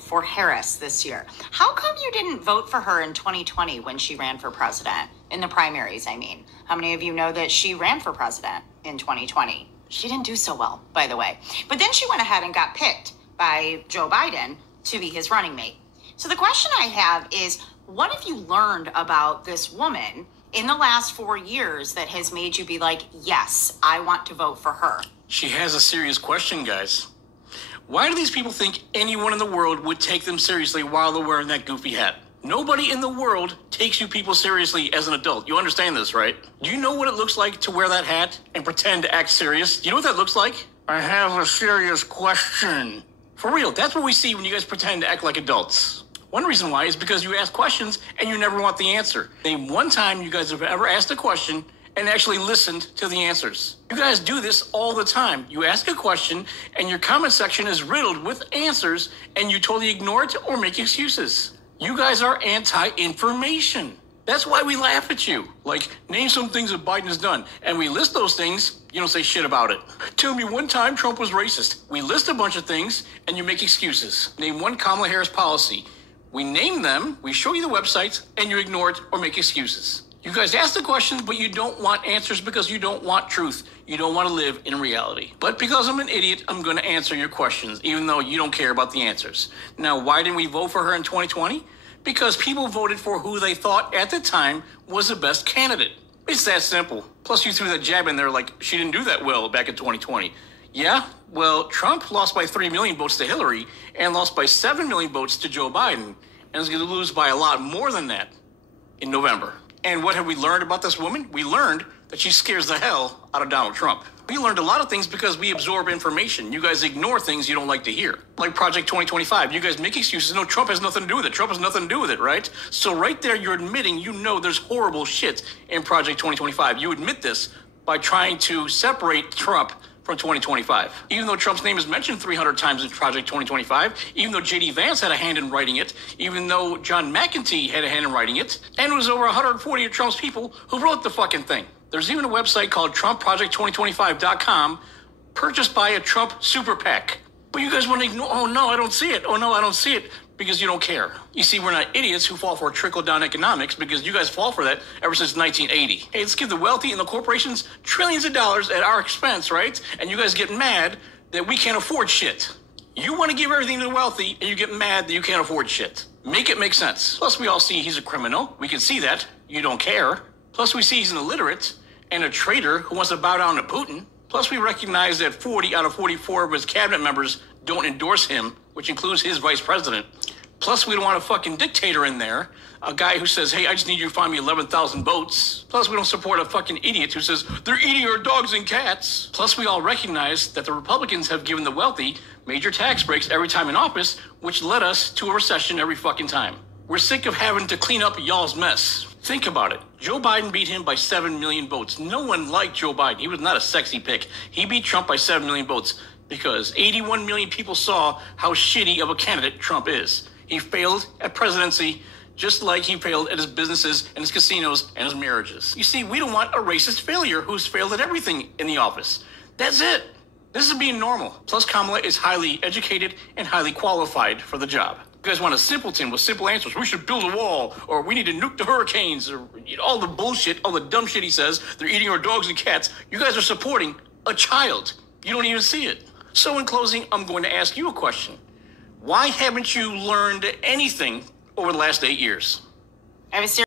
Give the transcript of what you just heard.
vote for Harris this year. How come you didn't vote for her in 2020 when she ran for president? In the primaries, I mean. How many of you know that she ran for president in 2020? She didn't do so well, by the way. But then she went ahead and got picked by Joe Biden to be his running mate. So the question I have is, what have you learned about this woman in the last 4 years that has made you be like, yes, I want to vote for her? She has a serious question, guys. Why do these people think anyone in the world would take them seriously while they're wearing that goofy hat? Nobody in the world takes you people seriously as an adult. You understand this, right? Do you know what it looks like to wear that hat and pretend to act serious? Do you know what that looks like? I have a serious question. For real, that's what we see when you guys pretend to act like adults. One reason why is because you ask questions and you never want the answer. Name one time you guys have ever asked a question and actually listened to the answers. You guys do this all the time. You ask a question and your comment section is riddled with answers and you totally ignore it or make excuses. You guys are anti-information. That's why we laugh at you. Like, name some things that Biden has done. And we list those things, you don't say shit about it. Tell me one time Trump was racist. We list a bunch of things and you make excuses. Name one Kamala Harris policy. We name them, we show you the websites, and you ignore it or make excuses. You guys ask the questions, but you don't want answers because you don't want truth. You don't want to live in reality. But because I'm an idiot, I'm going to answer your questions, even though you don't care about the answers. Now, why didn't we vote for her in 2020? Because people voted for who they thought at the time was the best candidate. It's that simple. Plus, you threw that jab in there like she didn't do that well back in 2020. Yeah, well, Trump lost by 3 million votes to Hillary and lost by 7 million votes to Joe Biden and is going to lose by a lot more than that in November. And what have we learned about this woman? We learned that she scares the hell out of Donald Trump. We learned a lot of things because we absorb information. You guys ignore things you don't like to hear. Like Project 2025. You guys make excuses. No, Trump has nothing to do with it. Trump has nothing to do with it, right? So right there, you're admitting you know there's horrible shit in Project 2025. You admit this by trying to separate Trump from 2025. Even though Trump's name is mentioned 300 times in Project 2025, even though J.D. Vance had a hand in writing it, even though John McEntee had a hand in writing it, and it was over 140 of Trump's people who wrote the fucking thing. There's even a website called TrumpProject2025.com purchased by a Trump super PAC. But you guys want to ignore, oh no, I don't see it. Oh no, I don't see it. Because you don't care. You see, we're not idiots who fall for trickle-down economics because you guys fall for that ever since 1980. Hey, let's give the wealthy and the corporations trillions of dollars at our expense, right? And you guys get mad that we can't afford shit. You want to give everything to the wealthy and you get mad that you can't afford shit. Make it make sense. Plus, we all see he's a criminal. We can see that. You don't care. Plus, we see he's an illiterate and a traitor who wants to bow down to Putin. Plus, we recognize that 40 out of 44 of his cabinet members don't endorse him, which includes his vice president. Plus, we don't want a fucking dictator in there, a guy who says, hey, I just need you to find me 11,000 votes. Plus, we don't support a fucking idiot who says, they're eating our dogs and cats. Plus, we all recognize that the Republicans have given the wealthy major tax breaks every time in office, which led us to a recession every fucking time. We're sick of having to clean up y'all's mess. Think about it. Joe Biden beat him by 7 million votes. No one liked Joe Biden. He was not a sexy pick. He beat Trump by 7 million votes because 81 million people saw how shitty of a candidate Trump is. He failed at presidency just like he failed at his businesses and his casinos and his marriages. You see, we don't want a racist failure who's failed at everything in the office. That's it. This is being normal. Plus, Kamala is highly educated and highly qualified for the job. You guys want a simpleton with simple answers. We should build a wall, or we need to nuke the hurricanes, or all the bullshit, all the dumb shit he says. They're eating our dogs and cats. You guys are supporting a child. You don't even see it. So in closing, I'm going to ask you a question. Why haven't you learned anything over the last 8 years? I have a